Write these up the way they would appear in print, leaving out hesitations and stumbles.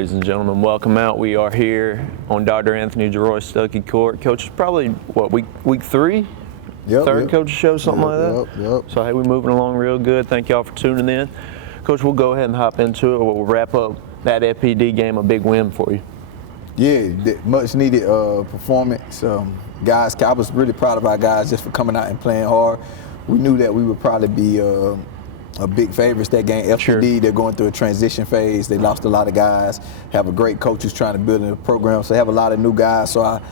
Ladies and gentlemen, welcome out. We are here on Dr. Anthony Jeroy Stuckey Court. Coach, it's probably, what, week 3? Third coach show, something like that? Yep. So, hey, we're moving along real good. Thank y'all for tuning in. Coach, we'll go ahead and hop into it. We'll wrap up that FPD game, a big win for you. Yeah, much needed performance. Guys, I was really proud of our guys just for coming out and playing hard. We knew that we would probably be a big favorites that game. FPD, they're going through a transition phase. They lost a lot of guys. Have a great coach who's trying to build in the program. So they have a lot of new guys. So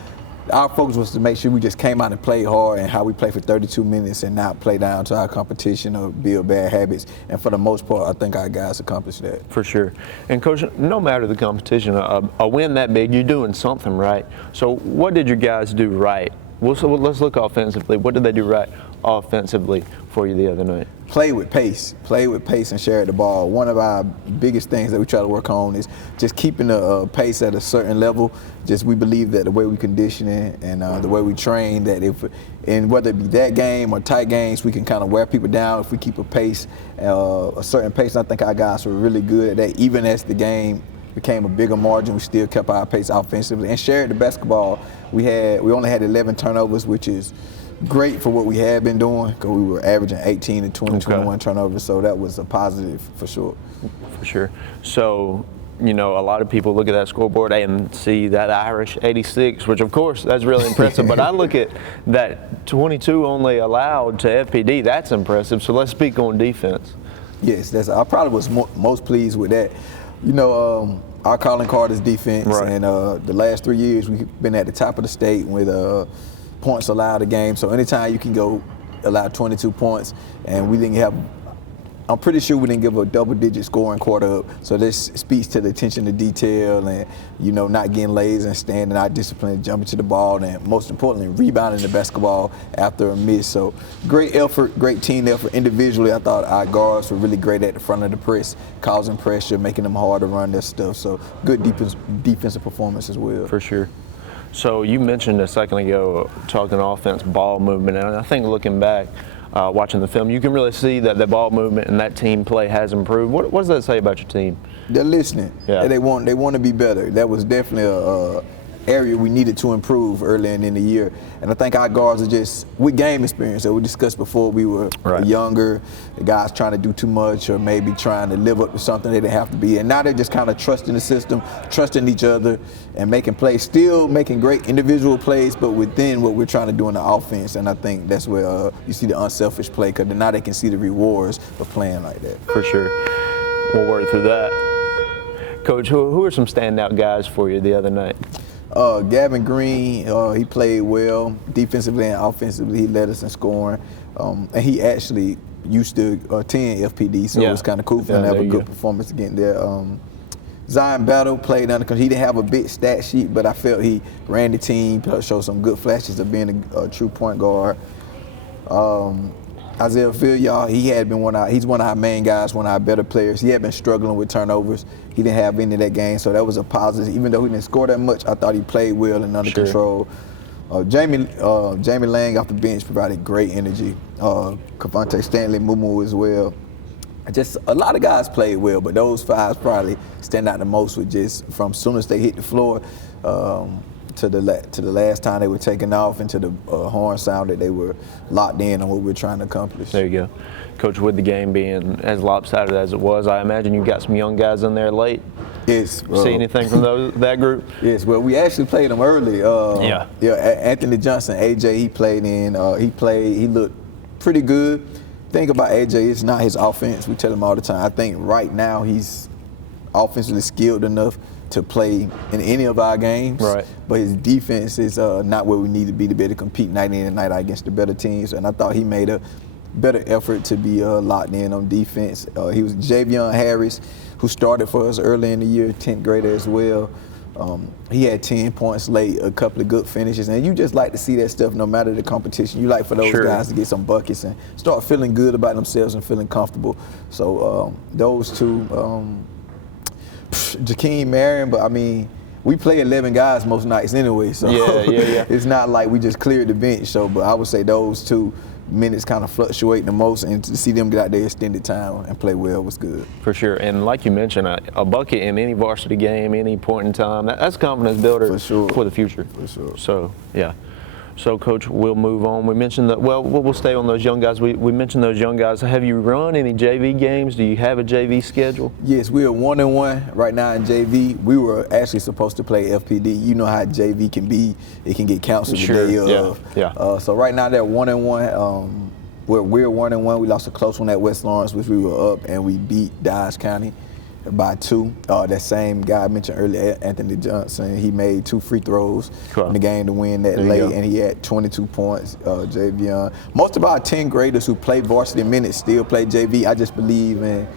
our focus was to make sure we just came out and played hard, and how we play for 32 minutes and not play down to our competition or build bad habits. And for the most part, I think our guys accomplished that. For sure. And Coach, no matter the competition, a win that big, you're doing something right. So what did your guys do right? Let's look offensively. What did they do right offensively for you the other night? Play with pace and share the ball. One of our biggest things that we try to work on is just keeping the pace at a certain level. Just we believe that the way we condition it and the way we train, that and whether it be that game or tight games, we can kind of wear people down if we keep a pace, a certain pace. And I think our guys were really good at that. Even as the game became a bigger margin, we still kept our pace offensively and shared the basketball. We only had 11 turnovers, which is great for what we had been doing, because we were averaging 18 to 20, 21 turnovers, so that was a positive for sure. For sure. So, you know, a lot of people look at that scoreboard and see that Irish 86, which of course that's really impressive, but I look at that 22 only allowed to FPD, that's impressive. So let's speak on defense. Yes, I probably was most pleased with that. You know, our calling card is defense, and the last 3 years we've been at the top of the state with points allowed a game. So anytime you can go allow 22 points, and we didn't have, I'm pretty sure we didn't give a double-digit scoring quarter up. So this speaks to the attention to detail and, you know, not getting lazy and standing out disciplined, jumping to the ball, and most importantly, rebounding the basketball after a miss. So great effort, great team effort. Individually, I thought our guards were really great at the front of the press, causing pressure, making them hard to run their stuff. So good defensive performance as well. For sure. So you mentioned a second ago talking offense, ball movement, and I think looking back, watching the film, you can really see that the ball movement and that team play has improved. What does that say about your team? They're listening. Yeah. They want to be better. That was definitely a area we needed to improve earlier in the year. And I think our guards are just with game experience that we discussed before. We were younger, the guys trying to do too much or maybe trying to live up to something they didn't have to be. And now they're just kind of trusting the system, trusting each other, and making plays, still making great individual plays, but within what we're trying to do in the offense. And I think that's where you see the unselfish play, because now they can see the rewards of playing like that. For sure. We'll work through that. Coach, who are some standout guys for you the other night? Gavin Green, he played well defensively and offensively. He led us in scoring, and he actually used to attend FPD, so it was kind of cool for him to have a good performance again there. Zion Battle played under, because he didn't have a big stat sheet, but I felt he ran the team, showed some good flashes of being a true point guard. Isaiah Villiard, he's one of our main guys, one of our better players. He had been struggling with turnovers. He didn't have any of that game, so that was a positive. Even though he didn't score that much, I thought he played well and under control. Jamie Lang off the bench provided great energy. Cavante Stanley, Mumu as well. Just a lot of guys played well, but those five probably stand out the most with just from soon as they hit the floor to the last time they were taking off, and to the horn sound that they were locked in on what we're trying to accomplish. There you go. Coach, with the game being as lopsided as it was, I imagine you got some young guys in there late. Yes. See anything from that group? Yes. Well, we actually played them early. Anthony Johnson, AJ, he played in. He looked pretty good. Thing about AJ, it's not his offense. We tell him all the time. I think right now he's offensively skilled enough to play in any of our games, but his defense is not where we need to be to compete night in and night out against the better teams. And I thought he made a better effort to be locked in on defense. He was Javion Harris, who started for us early in the year, 10th grader as well. He had 10 points late, a couple of good finishes, and you just like to see that stuff no matter the competition. You like for those guys to get some buckets and start feeling good about themselves and feeling comfortable. So those two. Jakeem Marion, but I mean, we play 11 guys most nights anyway, so it's not like we just cleared the bench. So, but I would say those two minutes kind of fluctuate the most, and to see them get out there extended time and play well was good. For sure, and like you mentioned, a bucket in any varsity game, any point in time, that's a confidence builder for the future. For sure. So, yeah. So, Coach, we'll move on. We mentioned that, well, we'll stay on those young guys. We mentioned those young guys. Have you run any JV games? Do you have a JV schedule? Yes, we are 1-1 right now in JV. We were actually supposed to play FPD. You know how JV can be. It can get canceled the day of. Yeah. So right now they're 1-1. We're 1-1. We lost a close one at West Lawrence, which we were up, and we beat Dodge County by 2. That same guy I mentioned earlier, Anthony Johnson, he made 2 free throws in the game to win that late, and he had 22 points. JV. Most of our 10th graders who play varsity minutes still play JV. I just believe in.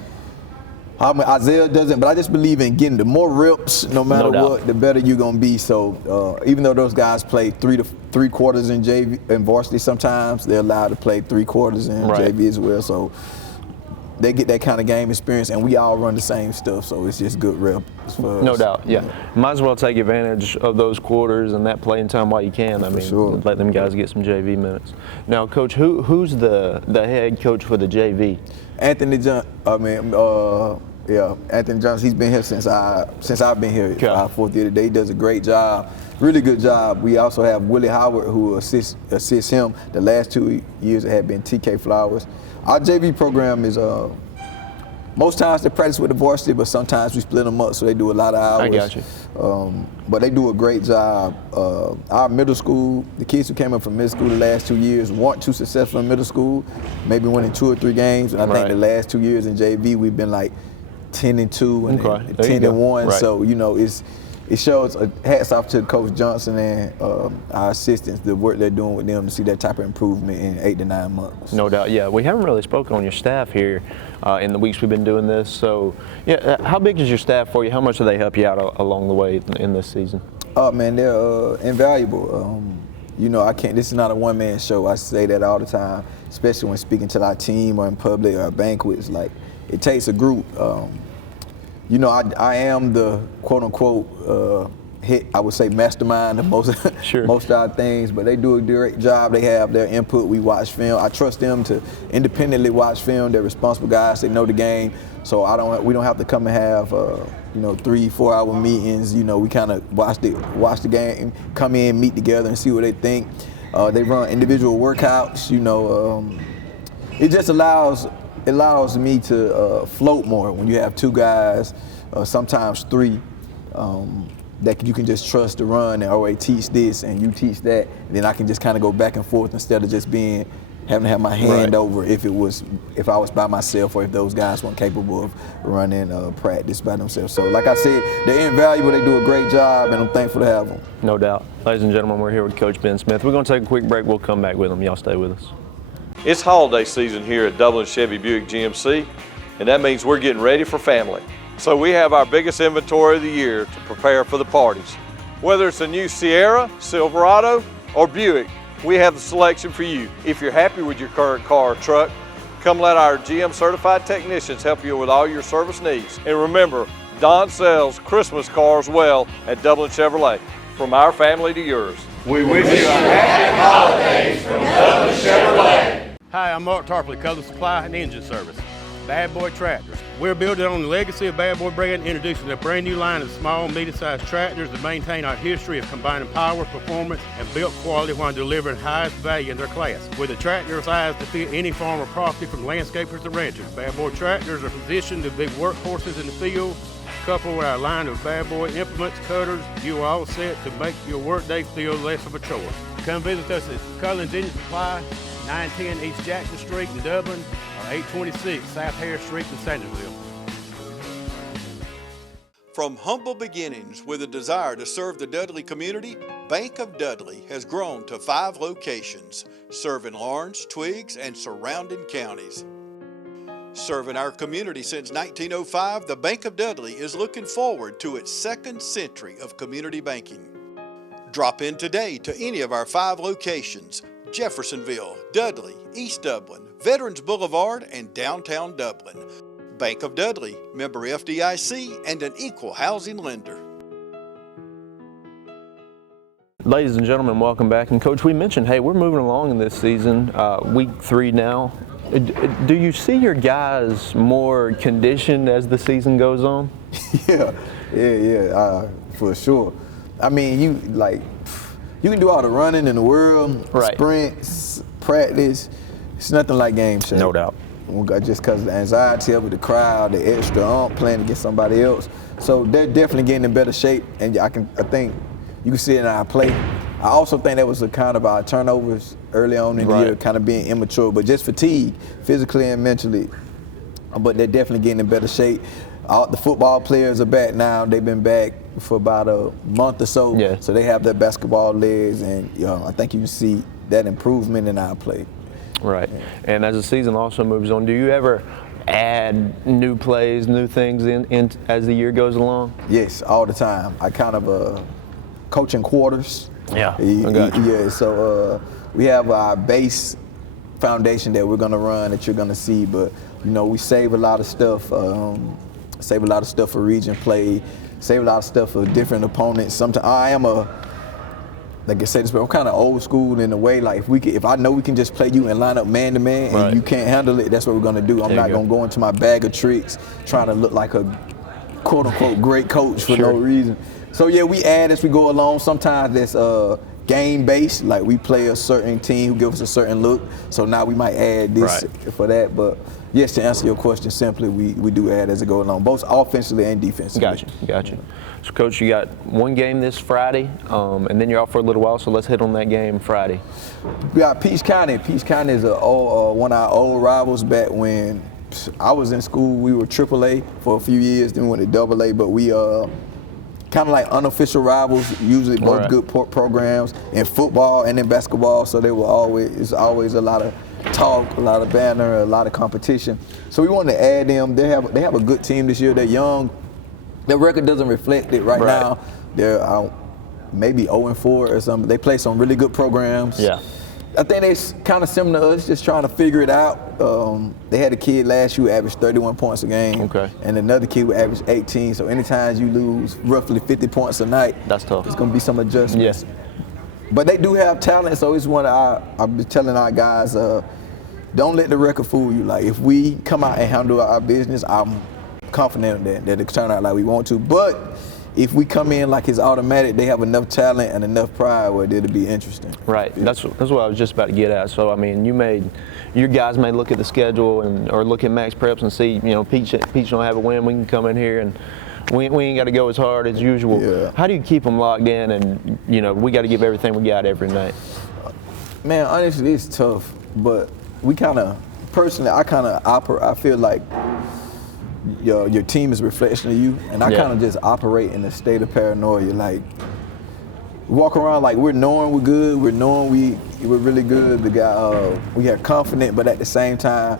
Isaiah doesn't, but I just believe in getting the more reps, no matter what, the better you're gonna be. So even though those guys play 3 quarters in JV in varsity, sometimes they're allowed to play 3 quarters in JV as well. So they get that kind of game experience, and we all run the same stuff, so it's just good reps for us. No doubt, yeah. Might as well take advantage of those quarters and that playing time while you can. I mean, let them guys get some JV minutes. Now, Coach, who's the head coach for the JV? Anthony Johnson. Anthony Johnson. He's been here since I've been here. Our 4th year today. He does a great job, really good job. We also have Willie Howard, who assists him. The last 2 years it had been TK Flowers. Our JV program is most times they practice with the varsity, but sometimes we split them up, so they do a lot of hours. I got you. But they do a great job. Our middle school, the kids who came up from middle school the last 2 years weren't too successful in middle school, maybe winning 2 or 3 games. And I think the last 2 years in JV, we've been like 10-2 and 10-1. Right. So, you know, it shows hats off to Coach Johnson and our assistants, the work they're doing with them to see that type of improvement in 8 to 9 months. No doubt, yeah. We haven't really spoken on your staff here in the weeks we've been doing this. So, yeah, how big is your staff for you? How much do they help you out along the way in this season? Oh, man, they're invaluable. You know, this is not a one-man show. I say that all the time, especially when speaking to our team or in public or banquets. Like, it takes a group. You know, I am the quote-unquote I would say mastermind of most of our things, but they do a great job. They have their input. We watch film. I trust them to independently watch film. They're responsible guys. They know the game, so we don't have to come and have 3-4 hour meetings. You know, we kind of watch the game, come in, meet together, and see what they think. They run individual workouts. You know, it just allows me to float more when you have 2 guys, sometimes 3, that you can just trust to run and always teach this and you teach that. And then I can just kind of go back and forth instead of just having to have my hand over if I was by myself or if those guys weren't capable of running practice by themselves. So like I said, they're invaluable. They do a great job, and I'm thankful to have them. No doubt. Ladies and gentlemen, we're here with Coach Ben Smith. We're going to take a quick break. We'll come back with them. Y'all stay with us. It's holiday season here at Dublin Chevy Buick GMC, and that means we're getting ready for family. So we have our biggest inventory of the year to prepare for the parties. Whether it's a new Sierra, Silverado, or Buick, we have the selection for you. If you're happy with your current car or truck, come let our GM certified technicians help you with all your service needs. And remember, Don sells Christmas cars well at Dublin Chevrolet. From our family to yours. We wish you a happy holidays from Dublin Chevrolet. Hi, I'm Mark Tarpley, Color Supply and Engine Service. Bad Boy Tractors. We're building on the legacy of Bad Boy brand, introducing a brand new line of small, medium-sized tractors that maintain our history of combining power, performance, and build quality while delivering highest value in their class. With a tractor size to fit any farm or property from landscapers to ranchers, Bad Boy Tractors are positioned to be workhorses in the field. Coupled with our line of Bad Boy implements, cutters, you are all set to make your workday feel less of a chore. Come visit us at Cullen's Engine Supply, 910 East Jackson Street in Dublin, or 826 South Harris Street in Sandersville. From humble beginnings with a desire to serve the Dudley community, Bank of Dudley has grown to 5 locations, serving Lawrence, Twiggs, and surrounding counties. Serving our community since 1905, the Bank of Dudley is looking forward to its 2nd century of community banking. Drop in today to any of our 5 locations: Jeffersonville, Dudley, East Dublin, Veterans Boulevard, and downtown Dublin. Bank of Dudley, member FDIC, and an equal housing lender. Ladies and gentlemen, welcome back. And Coach, we mentioned, hey, we're moving along in this season, week 3 now. Do you see your guys more conditioned as the season goes on? Yeah, for sure. I mean, you can do all the running in the world, right. Sprints, practice. It's nothing like game shape. No doubt. Just because of the anxiety of the crowd, the extra playing against somebody else. So they're definitely getting in better shape, and I think you can see it in our play. I also think that was a kind of our turnovers early on in the year, kind of being immature, but just fatigue, physically and mentally. But they're definitely getting in better shape. The football players are back now. They've been back for about a month or so. Yeah. So they have their basketball legs, and I think you can see that improvement in our play. Right. And as the season also moves on, do you ever add new plays, new things in as the year goes along? Yes, all the time. I kind of coaching quarters. Yeah. Yeah. So we have our base foundation that we're gonna run that you're gonna see, but we save a lot of stuff. Save a lot of stuff for region play. Save a lot of stuff for different opponents. Sometimes like I said, I'm kind of old school in a way. Like if I know we can just play you and line up man to man, and you can't handle it, that's what we're gonna do. I'm not gonna go into my bag of tricks trying to look like a quote unquote great coach for no reason. So yeah, we add as we go along. Sometimes that's game based, like we play a certain team who gives us a certain look. So now we might add this for that. But yes, to answer your question simply, we do add as it go along, both offensively and defensively. Gotcha. So Coach, you got one game this Friday, and then you're off for a little while. So let's hit on that game Friday. We got Peach County. Peach County is one of our old rivals. Back when I was in school, we were AAA for a few years. Then we went to AA, but we kind of like unofficial rivals, usually both good programs in football and in basketball, so it's always a lot of talk, a lot of banner, a lot of competition. So we wanted to add them. They have a good team this year. They're young. Their record doesn't reflect it right now. They're maybe 0-4 or something. They play some really good programs. Yeah. I think it's kind of similar to us, just trying to figure it out. They had a kid last year who averaged 31 points a game, and another kid who averaged 18. So anytime you lose roughly 50 points a night, that's tough. There's going to be some adjustments. Yeah. But they do have talent, so it's I've been telling our guys, don't let the record fool you. Like if we come out and handle our business, I'm confident that it turn out like we want to. But if we come in like it's automatic, they have enough talent and enough pride where it'll be interesting. Right. Yeah. That's what I was just about to get at. So I mean, your guys may look at the schedule or look at max preps and see, Peach don't have a win. We can come in here and we ain't got to go as hard as usual. Yeah. How do you keep them locked in and we got to give everything we got every night? Man, honestly, it's tough. But we personally, I feel like your team is a reflection of you, and I kind of just operate in a state of paranoia. Like, walk around like we're knowing we're good, we're knowing we're really good. The guy, we are confident, but at the same time,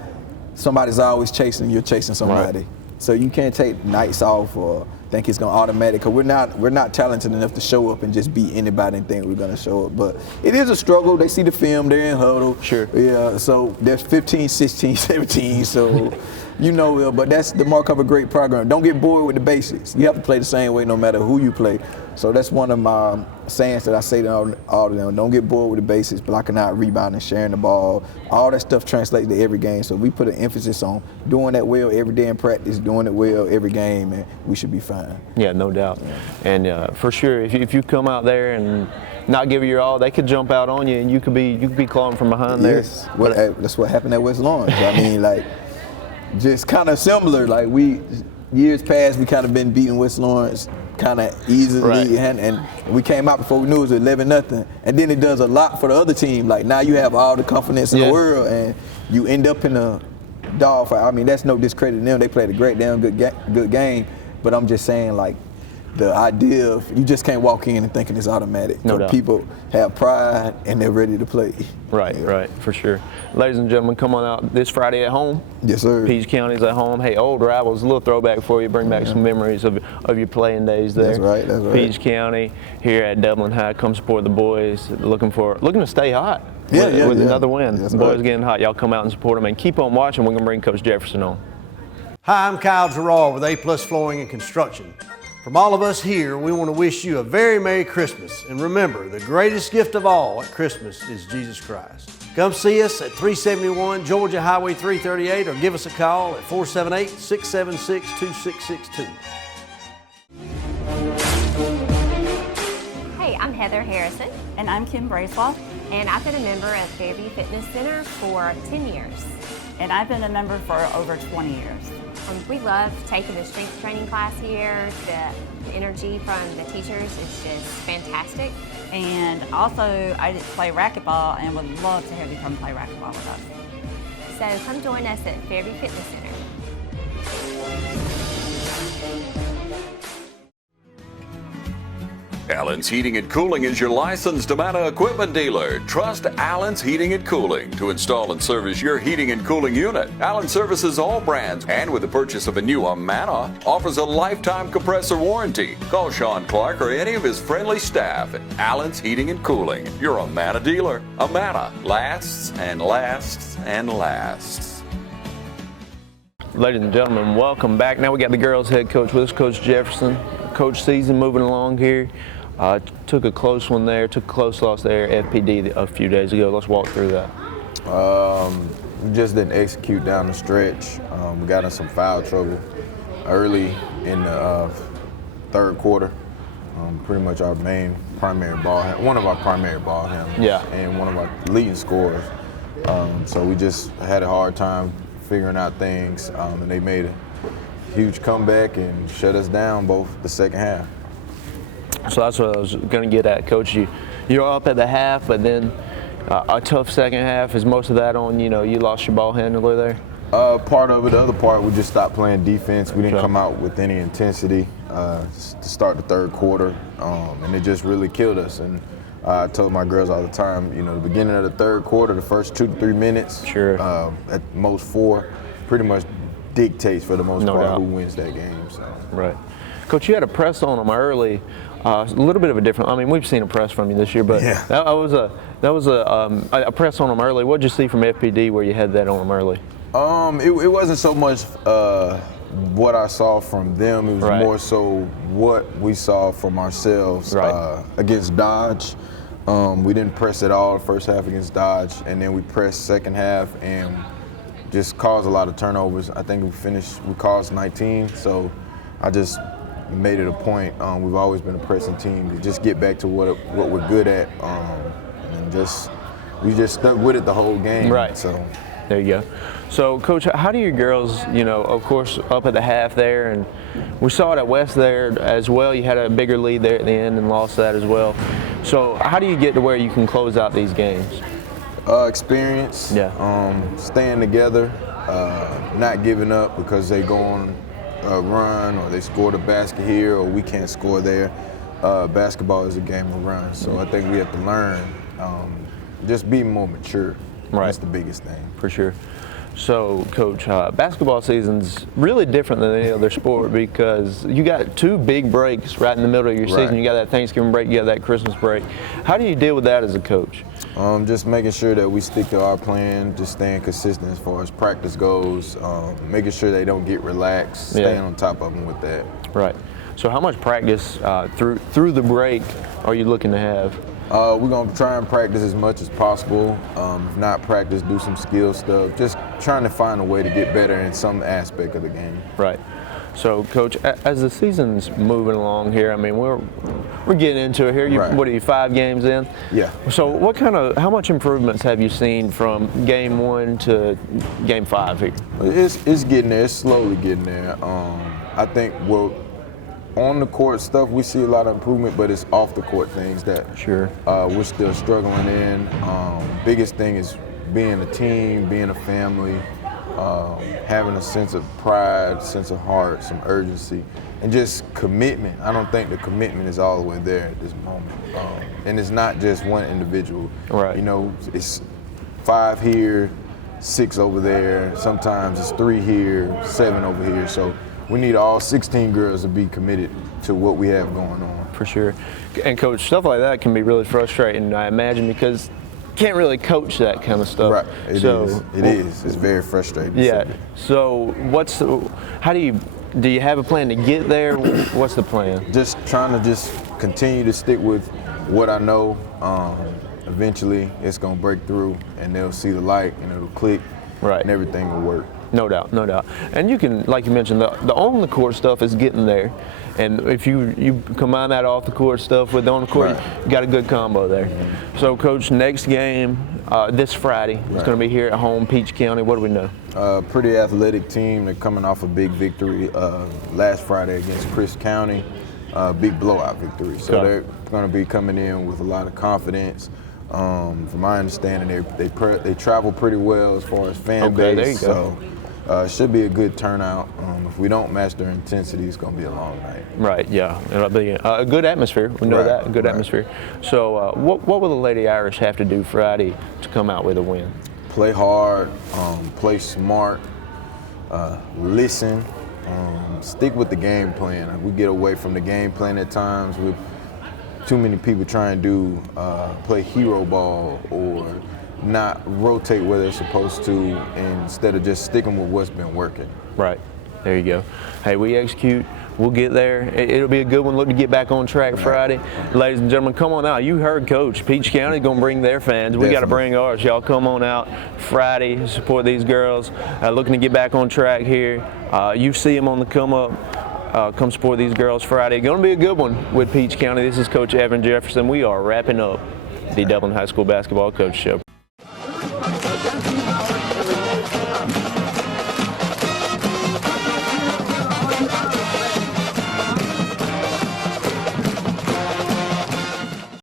somebody's always chasing. You're chasing somebody, so you can't take nights off or think it's gonna automatic. Cause we're not talented enough to show up and just beat anybody and think we're gonna show up. But it is a struggle. They see the film, they're in huddle. Sure. Yeah. So there's 15, 16, 17. So. But that's the mark of a great program. Don't get bored with the basics. You have to play the same way no matter who you play. So that's one of my sayings that I say to all of them. Don't get bored with the basics, blocking out, rebounding, sharing the ball. All that stuff translates to every game. So we put an emphasis on doing that well every day in practice, doing it well every game, and we should be fine. Yeah, no doubt. And for sure, if you come out there and not give it your all, they could jump out on you, and you could be clawing from behind there. Yes, that's what happened at West Lawrence. I mean, just kind of similar. Like years past, we kind of been beating West Lawrence kind of easily, and we came out before we knew it was 11-0. And then it does a lot for the other team. Like now you have all the confidence in the world, and you end up in a dogfight. I mean, that's no discredit to them. They played a great damn good game. But I'm just saying, like, the idea of you just can't walk in and thinking it's automatic. No doubt. People have pride and they're ready to play. Right, for sure. Ladies and gentlemen, come on out this Friday at home. Yes, sir. Peach County's at home. Hey, old rivals, a little throwback for you. Bring back some memories of your playing days there. That's right. Peach County here at Dublin High. Come support the boys. Looking to stay hot. With another win. That's the boys getting hot. Y'all come out and support them and keep on watching. We're gonna bring Coach Jefferson on. Hi, I'm Kyle Gerard with A+ Flooring and Construction. From all of us here, we want to wish you a very Merry Christmas. And remember, the greatest gift of all at Christmas is Jesus Christ. Come see us at 371 Georgia Highway 338 or give us a call at 478-676-2662. Hey, I'm Heather Harrison. And I'm Kim Bracewell. And I've been a member of Fairview Fitness Center for 10 years. And I've been a member for over 20 years. We love taking the strength training class here. The energy from the teachers is just fantastic. And also, I play racquetball and would love to have you come play racquetball with us. So come join us at Fairview Fitness Center. Allen's Heating and Cooling is your licensed Amana equipment dealer. Trust Allen's Heating and Cooling to install and service your heating and cooling unit. Allen services all brands, and with the purchase of a new Amana, offers a lifetime compressor warranty. Call Sean Clark or any of his friendly staff at Allen's Heating and Cooling, your Amana dealer. Amana lasts and lasts and lasts. Ladies and gentlemen, welcome back. Now we got the girls' head coach with us, Coach Jefferson. Coach Season moving along here. Took a close one there, took a close loss there, FPD a few days ago. Let's walk through that. We just didn't execute down the stretch. We got in some foul trouble early in the third quarter. Pretty much our primary ball, one of our primary ball handlers, and one of our leading scorers. So we just had a hard time figuring out things, and they made a huge comeback and shut us down both the second half. So that's what I was going to get at, Coach. You're up at the half, but then a tough second half. Is most of that on, you lost your ball handler there? Part of it. The other part, we just stopped playing defense. We didn't come out with any intensity to start the third quarter, and it just really killed us. And I told my girls all the time, the beginning of the third quarter, the first 2 to 3 minutes, at most 4, pretty much dictates for the most part who wins that game. So. Right. Coach, you had a press on them early. A little bit of a different. I mean, we've seen a press from you this year, but that was a press on them early. What did you see from FPD where you had that on them early? It wasn't so much what I saw from them. It was more so what we saw from ourselves against Dodge. We didn't press at all the first half against Dodge, and then we pressed second half and just caused a lot of turnovers. I think we caused 19, so I just made it a point. We've always been a pressing team to just get back to what we're good at, and we just stuck with it the whole game. Right. So there you go. So, Coach, how do your girls, of course, up at the half there, and we saw it at West there as well. You had a bigger lead there at the end and lost that as well. So, how do you get to where you can close out these games? Experience. Staying together, not giving up because they go on a run or they scored a basket here or we can't score there. Basketball is a game of runs, so I think we have to learn, just be more mature. That's the biggest thing. For sure. So, Coach, basketball season's really different than any other sport because you got 2 big breaks right in the middle of your season. You got that Thanksgiving break, you got that Christmas break. How do you deal with that as a coach? Just making sure that we stick to our plan, just staying consistent as far as practice goes, making sure they don't get relaxed, staying on top of them with that. Right. So how much practice through the break are you looking to have? We're going to try and practice as much as possible. If not practice, do some skill stuff. Just trying to find a way to get better in some aspect of the game. Right. So, Coach, as the season's moving along here, I mean, we're getting into it here. What are you, 5 games in? Yeah. So, how much improvements have you seen from game 1 to game 5 here? It's getting there. It's slowly getting there. I think on the court stuff, we see a lot of improvement, but it's off the court things that we're still struggling in. Biggest thing is being a team, being a family, having a sense of pride, sense of heart, some urgency, and just commitment. I don't think the commitment is all the way there at this moment. And it's not just one individual. Right. It's 5 here, 6 over there. Sometimes it's 3 here, 7 over here. So we need all 16 girls to be committed to what we have going on. For sure. And, Coach, stuff like that can be really frustrating, I imagine, because you can't really coach that kind of stuff. Right. It is. It's very frustrating. Yeah. So how do you do you have a plan to get there? What's the plan? Just trying to just continue to stick with what I know. Eventually, it's gonna break through, and they'll see the light, and it'll click, right, and everything will work. No doubt, no doubt. And you can, like you mentioned, the on-the-court stuff is getting there. And if you combine that off-the-court stuff with the on-the-court, you got a good combo there. Mm-hmm. So, Coach, next game this Friday. It's going to be here at home, Peach County. What do we know? Pretty athletic team. They're coming off a big victory last Friday against Chris County. Big blowout victory. So they're going to be coming in with a lot of confidence. From my understanding, they travel pretty well as far as fan base. There you go. So should be a good turnout. If we don't match their intensity, it's going to be a long night. Right, yeah. It'll be a good atmosphere. We know that, a good atmosphere. So what will the Lady Irish have to do Friday to come out with a win? Play hard, play smart, listen, stick with the game plan. We get away from the game plan at times with too many people trying to play hero ball or not rotate where they're supposed to instead of just sticking with what's been working. Right. There you go. Hey, we execute. We'll get there. It'll be a good one. Look to get back on track Friday. Ladies and gentlemen, come on out. You heard Coach. Peach County going to bring their fans. We got to bring ours. Y'all come on out Friday. Support these girls. Looking to get back on track here. You see them on the come up. Come support these girls Friday. Going to be a good one with Peach County. This is Coach Evan Jefferson. We are wrapping up the Dublin High School Basketball Coach Show.